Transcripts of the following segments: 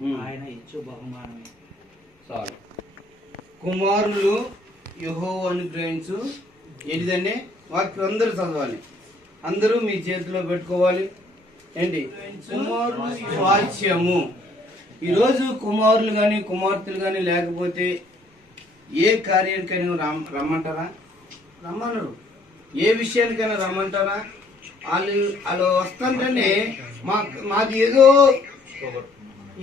ఆయన ఇచ్చు బహుమానమే. చాలు. కుమారులు యెహోవా అనుగ్రహించు ఏంటిదండి వాక్యం అందరూ చదవాలి, అందరూ మీ చేతిలో పెట్టుకోవాలి. ఏంటి కుమారులు స్వాస్థ్యము. ఈరోజు కుమారులు కానీ కుమార్తెలు కానీ లేకపోతే ఏ కార్యానికైనా రమ్మంటారా? రమ్మనరు. ఏ విషయానికైనా రమ్మంటారా? వాళ్ళు వస్తుంటేనే మాకు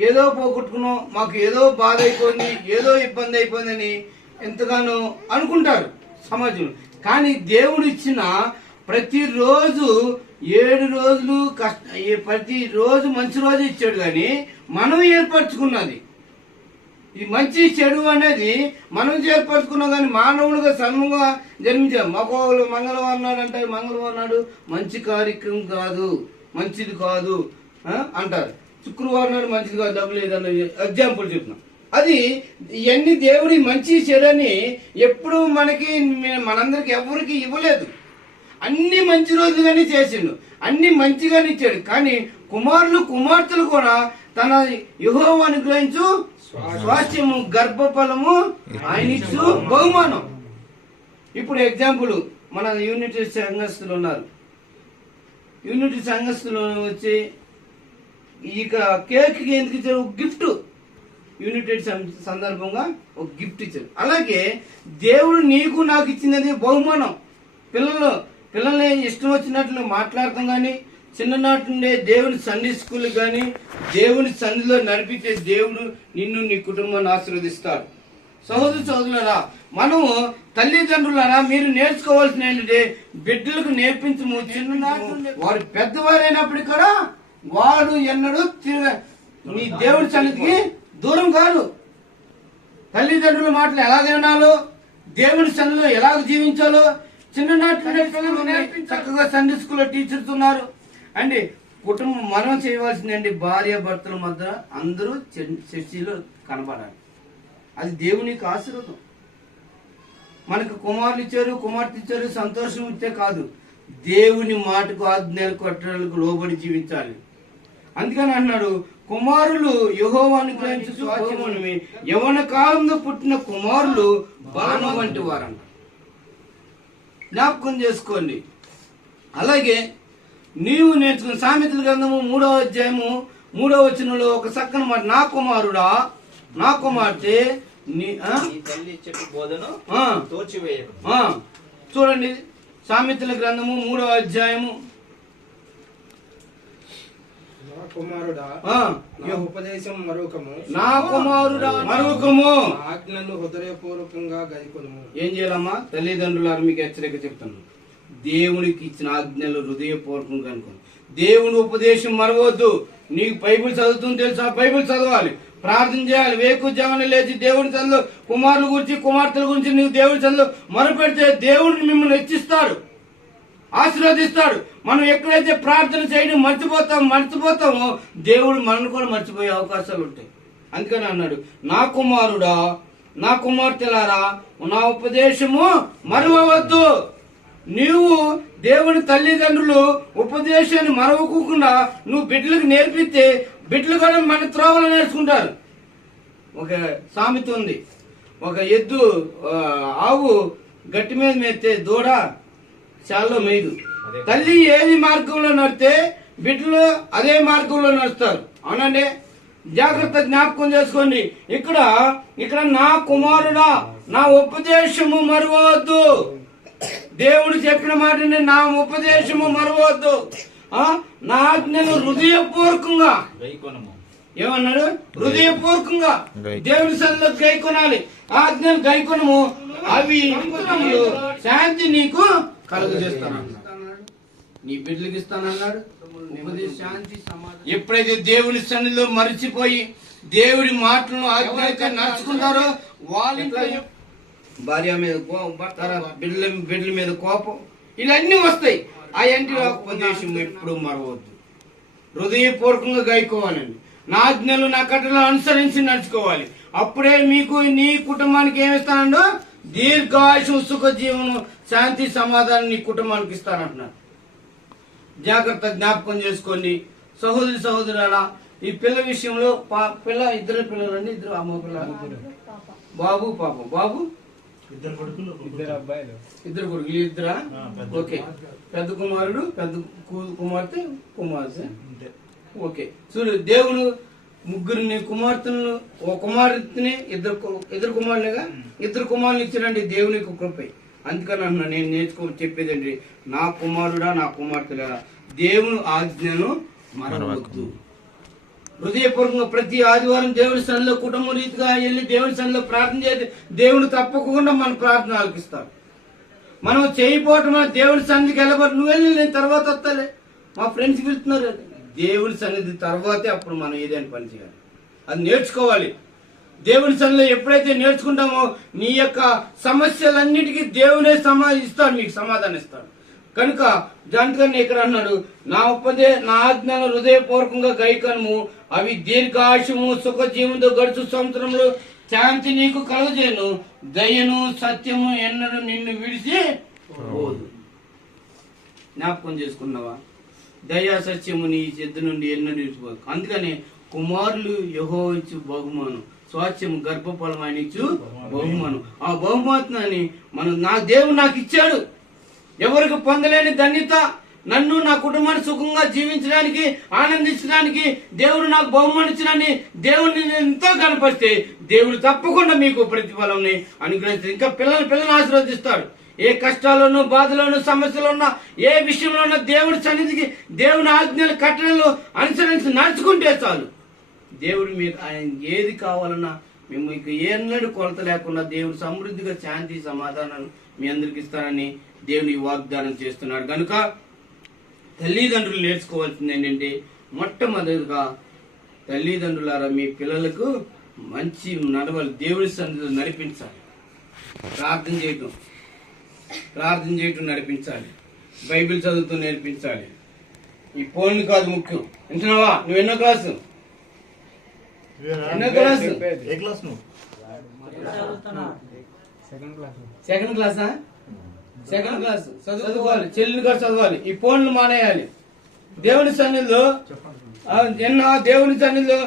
ఏదో పోగొట్టుకున్నాం, మాకు ఏదో బాధ అయిపోయింది, ఏదో ఇబ్బంది అయిపోయిందని ఎంతగానో అనుకుంటారు సమాజంలో. కానీ దేవుడు ఇచ్చిన ప్రతిరోజు 7 రోజులు ప్రతిరోజు మంచి రోజు ఇచ్చాడు. కానీ మనం ఏర్పరచుకున్నది ఈ మంచి చెడు అనేది మనం ఏర్పరచుకున్నాం. కానీ మానవులుగా సన్ముగా జన్మించాం. మగవాళ్ళు మంగళవారం నాడు అంటారు, మంగళవారం నాడు మంచి కార్యక్రమం కాదు, మంచిది కాదు అంటారు. శుక్రవారం నాడు మంచిది కాదు, డబ్బులు ఏదన్నా ఎగ్జాంపుల్ చెప్తున్నాం. అది ఇవన్నీ దేవుడి మంచి చెడని ఎప్పుడు మనందరికి ఎవరికి ఇవ్వలేదు. అన్ని మంచి రోజులుగానే చేసిండు, అన్ని మంచిగానే ఇచ్చాడు. కానీ కుమారులు కుమార్తెలు కూడా తన యెహోవా అనుగ్రహించు స్వాస్థ్యము గర్భఫలము ఆయన ఇచ్చు బహుమానం. ఇప్పుడు ఎగ్జాంపుల్ మన యూనిటీ సంఘస్థులు ఉన్నారు. యూనిటీ సంఘస్థులు వచ్చి ఇక కేక్ ఎందుకు ఇచ్చారు? గిఫ్ట్. యూనిటెడ్ సందర్భంగా ఒక గిఫ్ట్ ఇచ్చారు. అలాగే దేవుడు నీకు నాకు ఇచ్చినది బహుమానం. పిల్లల్ని ఇష్టం వచ్చినట్లు మాట్లాడతాం. కానీ చిన్ననాటి నుండే దేవుని సండే స్కూల్ కానీ దేవుని సన్నిధిలో నడిపితే దేవుడు నిన్ను నీ కుటుంబాన్ని ఆశీర్వదిస్తాడు. సహోదరులారా, మనము తల్లిదండ్రులారా మీరు నేర్చుకోవాల్సిన ఏంటంటే బిడ్డలకు నేర్పించము. చిన్ననాటి వారు పెద్దవారైనప్పటికీ కూడా వాడు ఎన్నడూ నీ దేవుడి సన్నిధికి దూరం కాదు. తల్లిదండ్రుల మాటలు ఎలాగ వినాలో, దేవుని సన్నిధిలో ఎలాగ జీవించాలో చిన్ననాటి చక్కగా సండే స్కూల్లో టీచర్స్ ఉన్నారు అండి. కుటుంబం మనం చేయవలసిందండి భార్య భర్తల మధ్య అందరూ చర్చిలో కనబడాలి. అది దేవునికి ఆశీర్వాదం. మనకు కుమారులు ఇచ్చారు, కుమార్తె ఇచ్చారు, సంతోషం ఇచ్చే కాదు, దేవుని మాటకు ఆజ్ఞలు కట్టడలకు లోబడి జీవించాలి. అందుకని అన్నాడు కుమారులు యెహోవా అనుగ్రహించు స్వాస్థ్యము. యవ్వన కాలంలో పుట్టిన కుమారులు బాణం వంటి వారంట. జ్ఞాపకం చేసుకోండి. అలాగే నీవు నేర్చుకున్న సామెతల గ్రంథము 3వ అధ్యాయము 3వ వచనంలో ఒక చక్కని మాట, నా కుమారుడా నా కుమార్తె చూడండి. సామెతల గ్రంథము 3వ అధ్యాయము ఉపదేశం మరొకము, నా కుమారుడా మరొకము ఆజ్ఞను హృదయపూర్వకంగా గైకొనుము. ఏం చేయాలమ్మా? తల్లిదండ్రులారు మీకు హెచ్చరిక చెప్తాను. దేవునికి ఇచ్చిన ఆజ్ఞలు హృదయపూర్వకంగా అనుకోండి. దేవుని ఉపదేశం మరవద్దు. నీకు బైబిల్ చదువుతుంది తెలుసా? బైబిల్ చదవాలి, ప్రార్థన చేయాలి. వేకుజామున లేచి దేవుని చదువు కుమారుల గురించి కుమార్తెల గురించి నీకు దేవుని చదువు మొరపెడితే దేవుడిని మిమ్మల్ని హెచ్చిస్తాడు, ఆశీర్వదిస్తాడు. మనం ఎక్కడైతే ప్రార్థన చేయడం మర్చిపోతామో దేవుడు మనల్ని కూడా మర్చిపోయే అవకాశాలు ఉంటాయి. అందుకని అన్నాడు, నా కుమారుడా నా కుమార్తెలారా నా ఉపదేశము మరవవద్దు. నీవు దేవుని తల్లిదండ్రులు ఉపదేశాన్ని మరవకుండా నువ్వు బిడ్డలకు నేర్పిస్తే బిడ్డలు కూడా మన త్రోవలు నేర్చుకుంటారు. ఒక సామెత ఉంది, ఒక ఎద్దు ఆవు గట్టి మీద మేస్తే దూడ చాలా మేదు. తల్లి ఏది మార్గంలో నడితే బిడ్డలు అదే మార్గంలో నడుస్తారు. అవునండి, జాగ్రత్త జ్ఞాపకం చేసుకోండి. ఇక్కడ నా కుమారుడా నా ఉపదేశము మరవద్దు. దేవుడు చెప్పిన మాటని నా ఉపదేశము మరవద్దు. నా ఆజ్ఞను హృదయపూర్వకంగా ఏమన్నాడు? హృదయపూర్వకంగా దేవుని సన్నిధిలో గైకొనాలి. ఆజ్ఞను గైకొనము, అవి శాంతి నీకు కలుగజేస్తాను. నీ బిడ్డలకి ఇస్తానన్నాడు. శాంతి సమాధానం. ఎప్పుడైతే దేవుని సన్నిధిలో మరిచిపోయి దేవుడి మాటలను ఆజ్ఞగా నడుచుకుంటారో వాళ్ళ భార్య మీద బిడ్డల మీద కోపం ఇవన్నీ వస్తాయి. ఆ ఇంటి ఉపదేశం ఎప్పుడు మరవద్దు. హృదయపూర్వకంగా గైకోవాలండి. నా ఆజ్ఞలు నా కట్టలు అనుసరించి నడుచుకోవాలి. అప్పుడే మీకు నీ కుటుంబానికి ఏమిస్తానండో దీర్ఘాయుషు సుఖ జీవనం శాంతి సమాధానం నీ కుటుంబానికి ఇస్తానంటున్నారు. జాగ్రత్త జ్ఞాపకం చేసుకోండి. సహోదరులారా, ఈ పిల్ల విషయంలో పిల్ల ఇద్దరు పిల్లలండి, ఇద్దరు అమ్మ పిల్ల, బాబు పాప. బాబు ఇద్దరు కొడుకులు ఇద్దరు కొడుకులు ఇద్దరా? ఓకే. పెద్ద కుమారుడు, పెద్ద కుమార్తె, కుమార్తె. ఓకే. చూడు, దేవుడు ముగ్గురిని కుమార్తెలను, ఓ కుమార్తెని, ఇద్దరు కుమారులుగా ఇద్దరు కుమారులు ఇచ్చాడండి దేవుని కృపై. అందుకని అన్నా నేను చెప్పేదండి, నా కుమారుడా నా కుమార్తెలా దేవుని ఆజ్ఞను మరవద్దు. హృదయపూర్వకంగా ప్రతి ఆదివారం దేవుడి సన్నిధిలో కుటుంబ రీతిగా వెళ్ళి దేవుడి సన్నిధిలో ప్రార్థన చేస్తే దేవుడు తప్పకుండా మన ప్రార్థన ఆలకిస్తాడు. మనం చేయకపోవటం దేవుడి సన్నిధికి వెళ్ళబడి నువ్వు వెళ్ళి నేను తర్వాత వస్తాలే, మా ఫ్రెండ్స్ వెళ్తున్నారు, దేవుడి సన్నిధి తర్వాతే అప్పుడు మనం ఏదైనా పని చేయాలి. అది నేర్చుకోవాలి. దేవుడి సన్నిధిలో ఎప్పుడైతే నేర్చుకుంటామో నీ యొక్క సమస్యలన్నిటికీ దేవుడే ఇస్తాడు, మీకు సమాధానం ఇస్తాడు. కనుక దానికన్నా ఇక్కడ అన్నాడు, నా ఆజ్ఞను హృదయపూర్వకంగా గైకనము, అవి దీర్ఘాయుషము సుఖ జీవంతో గడుచు సంవత్సరంలో శాంతి నీకు కలుగజేయను, దయను సత్యము ఎన్నడూ నిన్ను విడిచి పోదు. జ్ఞాపకం చేసుకున్నావా? దయా సత్యము నీ చెద్దు నుండి ఎన్నడూ విడిచిపోదు. అందుకని కుమారులు యెహోవా ఇచ్చు బహుమానం, స్వాస్థ్యము గర్భఫలం ఆయన ఇచ్చు బహుమానం. ఆ బహుమానాన్ని నా దేవుడు నాకు ఇచ్చాడు. ఎవరికి పొందలేని ధన్యత, నన్ను నా కుటుంబాన్ని సుఖంగా జీవించడానికి ఆనందించడానికి దేవుడు నాకు బహుమానించడాన్ని దేవుడిని ఎంతో కనపరిస్తే దేవుడు తప్పకుండా మీకు ప్రతిఫలం అనుగ్రహిస్తాడు. ఇంకా పిల్లల్ని ఆశీర్వదిస్తాడు. ఏ కష్టాల్లోనూ బాధలోనూ సమస్యలున్నా ఏ విషయంలోనూ దేవుడి సన్నిధికి దేవుని ఆజ్ఞలు కట్టడలు అనుసరించి నడుచుకుంటే చాలు, దేవుడు మీకు ఆయన ఏది కావాలన్నా మీకు ఎన్నడూ కొలత లేకుండా దేవుడు సమృద్ధిగా శాంతి సమాధానాలు మీ అందరికి ఇస్తారని దేవుని వాగ్దానం చేస్తున్నాడు. కనుక తల్లిదండ్రులు నేర్చుకోవాల్సింది ఏంటంటే, మొట్టమొదటిగా తల్లిదండ్రులారా మీ పిల్లలకు మంచి నడవలు దేవుడి సన్నిధిలో నడిపించాలి. ప్రార్థన చేయటం నడిపించాలి. బైబిల్ చదువుతూ నేర్పించాలి. ఈ ఫోన్ కాదు ముఖ్యం. వింటున్నావా? నువ్వు ఎన్నో క్లాసు? సెకండ్ క్లాసా? సెకండ్ క్లాస్ చదువుకోవాలి. చెల్లిని కూడా చదవాలి. ఈ ఫోన్లు మానేయాలి. దేవుని సన్నిధిలో దేవుని సన్నిధిలో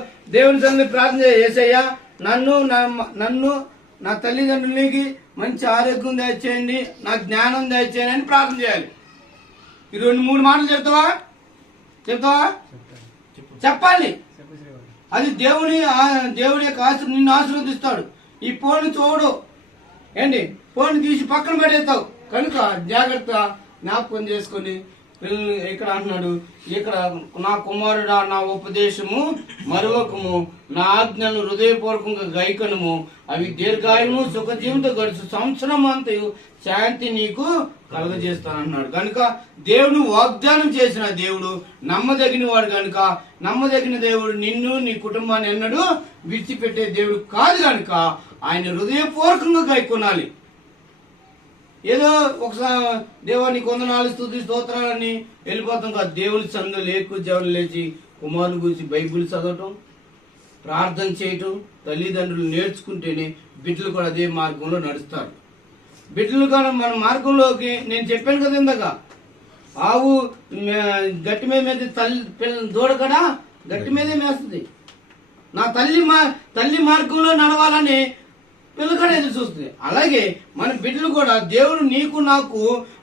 ప్రార్థన చేసేయ్యా, నన్ను నా తల్లిదండ్రులకి మంచి ఆరోగ్యం దయచేయండి, నా జ్ఞానం దయచేయండి అని ప్రార్థన చేయాలి. ఈ 2-3 మాటలు చెప్తావా? చెప్పాలి. అది దేవుని యొక్క నిన్ను ఆశీర్వదిస్తాడు. ఈ ఫోన్ చూడు ఏంటి, ఫోన్ తీసి పక్కన పెట్టేస్తావు. కనుక జాగ్రత్త జ్ఞాపకం చేసుకుని పిల్లలు ఇక్కడ అంటున్నాడు, ఇక్కడ నా కుమారుడా నా ఉపదేశము మరొకము, నా ఆజ్ఞను హృదయపూర్వకంగా గైకనము, అవి దీర్ఘాయుము సుఖజీవంతో గడుచు సంవత్సరం అంతయు శాంతి నీకు కలుగజేస్తానన్నాడు. కనుక దేవుడు వాగ్దానం చేసిన దేవుడు నమ్మదగిన వాడు. కనుక నమ్మదగిన దేవుడు నిన్ను నీ కుటుంబాన్ని ఎన్నడూ విడిచిపెట్టే దేవుడు కాదు. కనుక ఆయన హృదయపూర్వకంగా గైకొనాలి. ఏదో ఒకసారి దేవానికి వందనాలు స్తుతి స్తోత్రాలని వెళ్ళిపోతాం కాదు. దేవుని సన్నిధిలో లేకుజామున లేచి కుమారుని గురించి బైబిల్ చదవటం, ప్రార్థన చేయటం తల్లిదండ్రులు నేర్చుకుంటేనే బిడ్డలు కూడా అదే మార్గంలో నడుస్తారు. బిడ్డలు కూడా మన మార్గంలోకి నేను చెప్పాను కదా ఇందాక, ఆవు గట్టి మీద దూడ కూడా గట్టి మీదే మేస్తుంది. నా తల్లి మార్గంలో నడవాలని పిల్లకాడ ఎదురు చూస్తుంది. అలాగే మన బిడ్డలు కూడా దేవుడు నీకు నాకు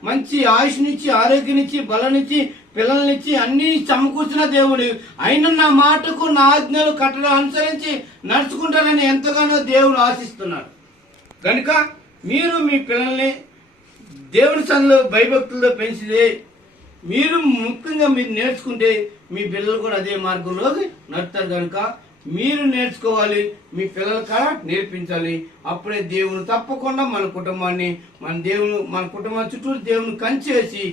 మంచి ఆయుష్నిచ్చి ఆరోగ్యనిచ్చి బలనిచ్చి పిల్లల్నిచ్చి అన్ని సమకూర్చిన దేవుడు అయిన నా మాటకు నా ఆజ్ఞలు కట్టడం అనుసరించి నడుచుకుంటారని ఎంతగానో దేవుడు ఆశిస్తున్నాడు. కనుక మీరు మీ పిల్లల్ని దేవుని సన్నిధిలో భయభక్తుల్లో పెంచితే, మీరు ముఖ్యంగా మీరు నేర్చుకుంటే మీ పిల్లలు కూడా అదే మార్గంలోకి నడుస్తారు. కనుక మీరు నేర్చుకోవాలి, మీ పిల్లలకు కూడా నేర్పించాలి. అప్పుడే దేవుడు తప్పకుండా మన కుటుంబాన్ని మన కుటుంబం చుట్టూ దేవుని కంచేసి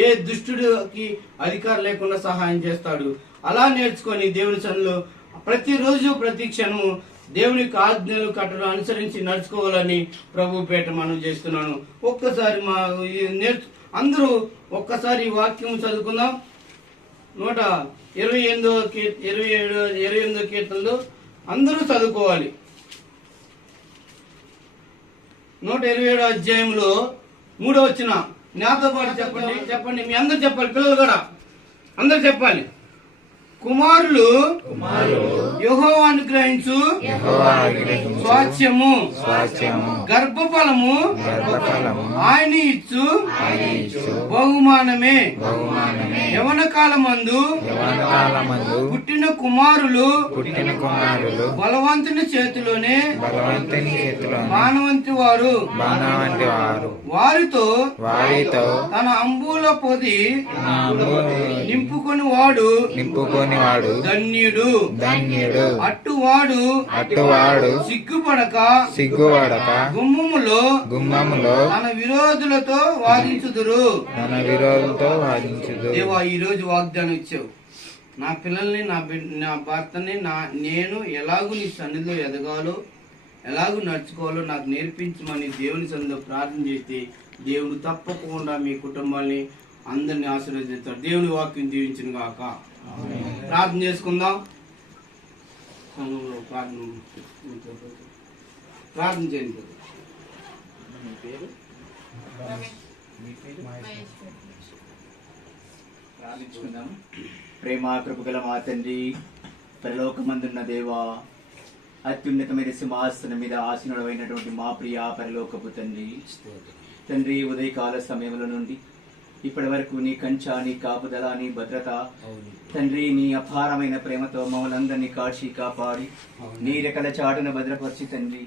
ఏ దుష్టుడికి అధికారం లేకుండా సహాయం చేస్తాడు. అలా నేర్చుకొని దేవుని సన్నిధిలో ప్రతిరోజు ప్రతి క్షణము దేవుని ఆజ్ఞలు కట్టడం అనుసరించి నడుచుకోవాలని ప్రభు పేట మనం చేస్తున్నాను. ఒక్కసారి అందరూ ఒక్కసారి ఈ వాక్యం చదువుకుందాం. 128వ కీర్తనలో అందరూ చదువుకోవాలి. 127వ అధ్యాయంలో 3వ వచనం నాతో పాటు చెప్పండి. మీ అందరు చెప్పాలి, పిల్లలు కూడా అందరు చెప్పాలి. కుమారులు యెహోవా అనుగ్రహించు స్వాస్థ్యము గర్భఫలము ఆయన ఇచ్చు బహుమానమే. యవన కాలమందు పుట్టిన కుమారులు బలవంతుని చేతిలోనే బాణవంతి వారు. వారితో తన అంబుల పొది నింపుకొని వాడు ధన్యుడు. అట్టువాడు సిగ్గుపడక గుమ్మములో తన విరోధులతో వాదించుదురు. దేవా, ఈ రోజు వాగ్దానం ఇచ్చావు, నా పిల్లల్ని నా భర్తని నేను ఎలాగూ నీ సన్నిధిలో ఎదగాలో ఎలాగూ నడుచుకోవాలో నాకు నేర్పించమని దేవుని సన్నిధిలో ప్రార్థన చేస్తే దేవుడు తప్పకుండా మీ కుటుంబాన్ని అందరినీ ఆశీర్వదిస్తాడు. దేవుని వాక్యం దీవించును గాక. ప్రార్థన చేసుకుందాం. ప్రార్థన చేయండి. ప్రార్థించుకుందాం. ప్రేమ కృపగల మా తండ్రి, పరలోకమందున్న దేవా, అత్యున్నతమైన సింహాసనం మీద ఆసీనుడైనటువంటి మా ప్రియ పరలోకపు తండ్రి, ఉదయకాల సమయంలో నుండి ఇప్పటి వరకు నీ కంచా, నీ కాపుదల, నీ భద్రత తండ్రి, నీ అపారమైన ప్రేమతో మమ్మల్ని అందరినీ కాచి కాపాడి నీ రెక్కల చాటున భద్రపరిచి తండ్రి,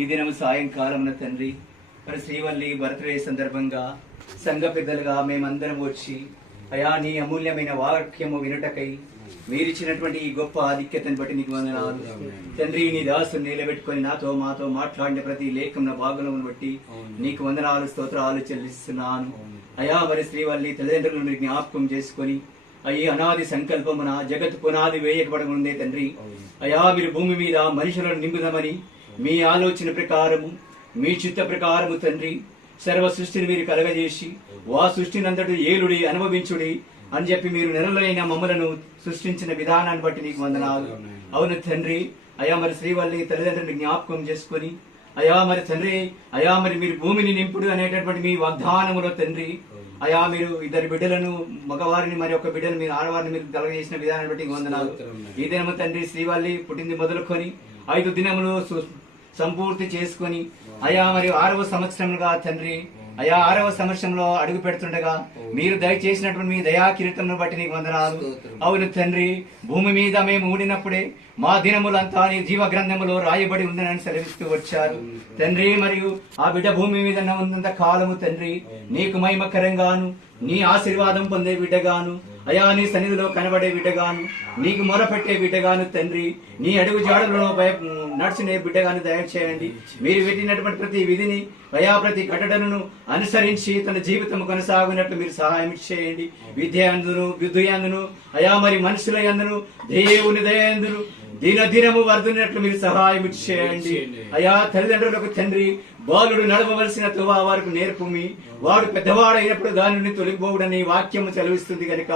ఈ దినం సాయంకాలం తండ్రి మరి శ్రీవల్లి బర్త్డే సందర్భంగా సంఘ పెద్దలుగా మేమందరం వచ్చి అయా నీ అమూల్యమైన వాక్యము వినుటకై మీరిచ్చినటువంటి ఈ గొప్ప ఆధిక్యతను బట్టి నీకు వందనాలు తండ్రి. నీ దాసుని నిలబెట్టుకొని మాతో మాట్లాడిన ప్రతి లేఖన భాగమును బట్టి నీకు వందనాలు, స్తోత్రాలు చెల్లిస్తున్నాను. అయా మరి శ్రీవల్లి తల్లిదండ్రులను మీరు జ్ఞాపకం చేసుకొని అయ్యి అనాది సంకల్పమున జగత్ పునాది వేయకపడముందే తండ్రి, అయా మీరు భూమి మీద మనుషులను నింపుదామని మీ ఆలోచన ప్రకారము, మీ చిత్త ప్రకారము తండ్రి సర్వ సృష్టిని మీరు కలగజేసి వా సృష్టిని అంతటి ఏలుడి అనుభవించుడి అని చెప్పి మీరు నెలలైన మమ్మలను సృష్టించిన విధానాన్ని బట్టి నీకు వందనాలు. అవును తండ్రి, అయా మరి శ్రీవల్లి తల్లిదండ్రులను జ్ఞాపకం చేసుకొని అయా మరి తండ్రి, అయా మరి మీరు భూమిని నింపుడు అనేటటువంటి మీ వాగ్దానములో తండ్రి, అయా మీరు ఇద్దరు బిడ్డలను, మగవారిని మరి ఒక బిడ్డను మీరు ఆడవారిని మీరు కలగజేసిన విధానాన్ని బట్టి వందనాలు. ఈ దినము తండ్రి శ్రీవల్లి పుట్టింది మొదలుకొని 5 దినములు సంపూర్తి చేసుకొని అయా మరి 6వ సంవత్సరంగా తండ్రి, అయా 6వ సంవత్సరంలో అడుగు పెడుతుండగా మీరు దయచేసినటువంటి మీ దయా కిరీటమును బట్టి నీకు వందనాలు. అవును తండ్రి, భూమి మీద మేము ఊడినప్పుడే మా దినములంతా నీ జీవ గ్రంథములో రాయబడి ఉందని సెలవిస్తూ వచ్చారు తండ్రి. మరియు ఆ బిడ్డ భూమి మీద ఉన్నంత కాలము తండ్రి నీకు మహిమకరంగాను, నీ ఆశీర్వాదం పొందే బిడ్డగాను, అయా నీ సన్నిధిలో కనబడే బిడ్డగాను, నీకు మొరపెట్టే బిడ్డగాను తండ్రి, నీ అడుగు జాడలలో నడిచిన బిడ్డగాను దయచేయండి. మీరు పెట్టినటువంటి ప్రతి విధిని, అయా ప్రతి కట్టడను అనుసరించి తన జీవితం కొనసాగినట్లు మీరు సహాయం చేయండి. విద్య అందును, బుద్ధి అందును, అయా మరి మనుషుల అందును, దేవుని దయ అందును దినదినము వర్ధునట్లు మీరు సహాయం చేయండి. అయా తల్లిదండ్రులకు తండ్రి బాలుడు నడవవలసిన తువా వారికి నేర్పుమి, వాడు పెద్దవాడైనప్పుడు దాని నుండి తొలగిపోవుడని వాక్యము చదివిస్తుంది కనుక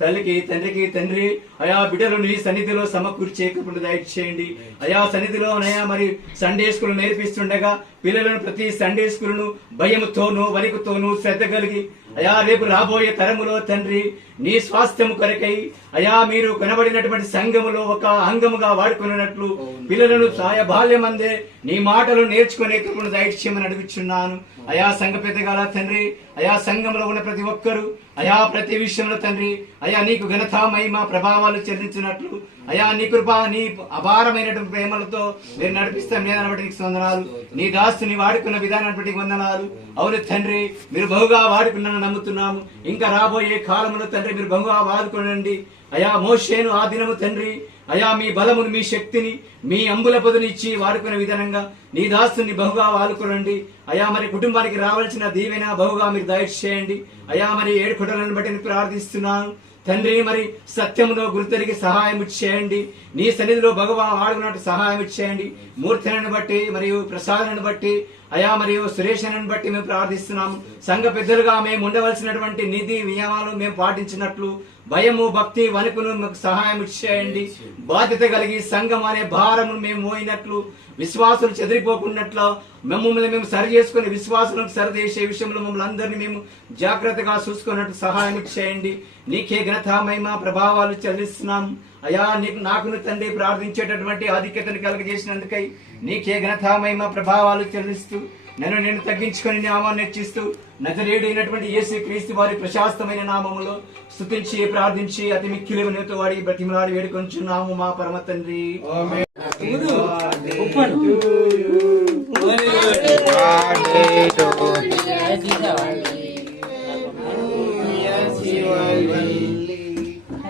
తల్లికి తండ్రికి తండ్రి అయా బిడ్డలు నీ సన్నిధిలో సమకూర్చేయకుండా దయచేయండి. అయా సన్నిధిలో అయా మరి సండే స్కూల్ నేర్పిస్తుండగా పిల్లలను ప్రతి సండే స్కూల్ను భయముతోనూ వణుకుతోనూ శ్రద్ధ కలిగి అయా రేపు రాబోయే తరములో తండ్రి నీ స్వాస్థ్యము కొరకై అయా మీరు కనబడినటువంటి సంఘములో ఒక అంగముగా వాడుకున్నట్లు పిల్లలను సాయ బాల్యమందే నీ మాటలు నేర్చుకునే కృపను దయచేయమని అడుగుచున్నాను. అయా సంఘ పెద్దగాల తండ్రి, అయా సంఘంలో ఉన్న ప్రతి ఒక్కరు అయా ప్రతి విషయంలో తండ్రి అయా నీకు ఘనత మహిమ ప్రభావాలు చెల్లించినట్లు అయా నీ కృప నీ అపారమైనటువంటి ప్రేమలతో మీరు నడిపిస్తాం బట్టి నీకు వందనాలు. నీ దాస్తుని వాడుకున్న విధానాన్ని బట్టి వందనాలు. అవును తండ్రి, మీరు బహుగా వాడుకున్నాను నమ్ముతున్నాము. ఇంకా రాబోయే కాలంలో తండ్రి మీరు బహుగా వాడుకోనండి. అయా మోషేను ఆ దినము తండ్రి అయా మీ బలమును, మీ శక్తిని, మీ అంబుల పొదుని ఇచ్చి వాడుకునే విధానంగా నీ దాస్తుని బహుగా వాడుకోనండి. అయా మరి కుటుంబానికి రావాల్సిన దీవెన బహుగా మీరు దయచేయండి. అయా మరి 7 కుటుంబాలను బట్టి ప్రార్థిస్తున్నాను తండ్రి. మరి సత్యములో గుర్తెరిగి సహాయం చేయండి. నీ సన్నిధిలో భగవాన్ వాడుకున్నట్టు సహాయం చేయండి. మూర్తిని బట్టి మరియు ప్రసాదాన్ని బట్టి అయా మరియు సురేషను బట్టి మేము ప్రార్థిస్తున్నాము. సంఘ పెద్దలుగా మేము ఉండవలసినటువంటి నీతి నియమాలు మేము పాటించినట్లు భయము భక్తి వణుకును మాకు సహాయం చేయండి. బాధ్యత కలిగి సంఘం అనే భారము మేము మోయినట్లు, విశ్వాసులు చెదిరిపోకున్నట్లు మమ్మల్ని మేము సరి చేసుకుని విశ్వాసులకు సరిచేసే విషయంలో మమ్మల్ని అందరినీ మేము జాగ్రత్తగా చూసుకున్నట్టు సహాయం చేయండి. నీకే ఘనత మహిమ ప్రభావాలు చెల్లిస్తున్నాం అయా. నాకును తండ్రి ప్రార్థించేటటువంటి ఆధిక్యతను కలుగజేసినందుకై నీకే ఘనత మహిమ ప్రభావాలు చెల్లిస్తూ నేను తగ్గించుకొని నామాన్ని హెచ్చిస్తూ నజరేయుడైనటువంటి యేసు క్రీస్తు వారి ప్రశాస్తమైన నామములో స్తుతించి ప్రార్థించి అతి మిక్కిలి వినయంతో వాడి బ్రతిమలాడి వేడుకొంచున్నాము మా పరమ తండ్రి.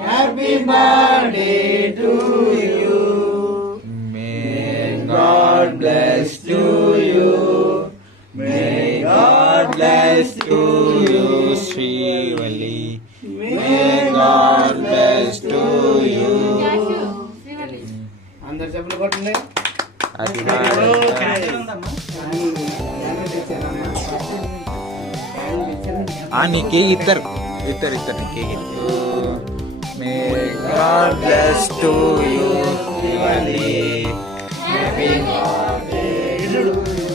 Happy birthday to you. May God bless to you. May God bless to you, Srivalli. May God bless to you. అందరు చెప్పులు కొట్టండి. నీకే ఇద్దరు నీకే May God bless to you, Srivalli. Happy birthday to you.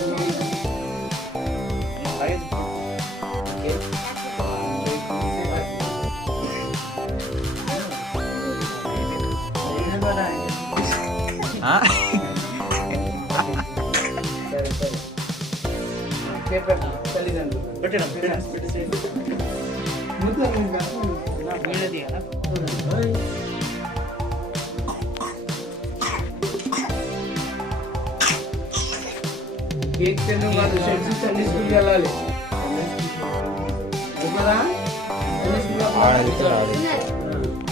Cake తిన్న వాళ్ళు Sunday స్కూల్కి వెళ్ళాలి.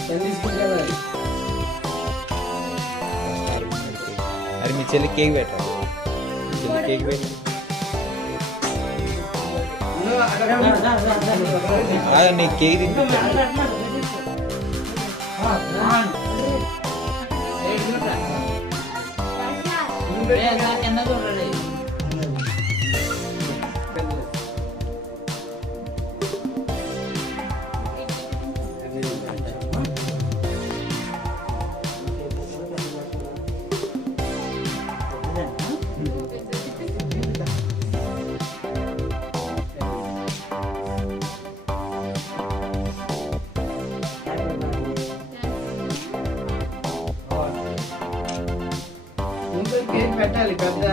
సండే స్కూల్కి వెళ్ళాలి. అరే మీ చెల్లి కేక్ పెట్టాలి. కేక్ పెట్టి నీ కేక్ తింటాను. కేక్ పెట్టాలి పెద్ద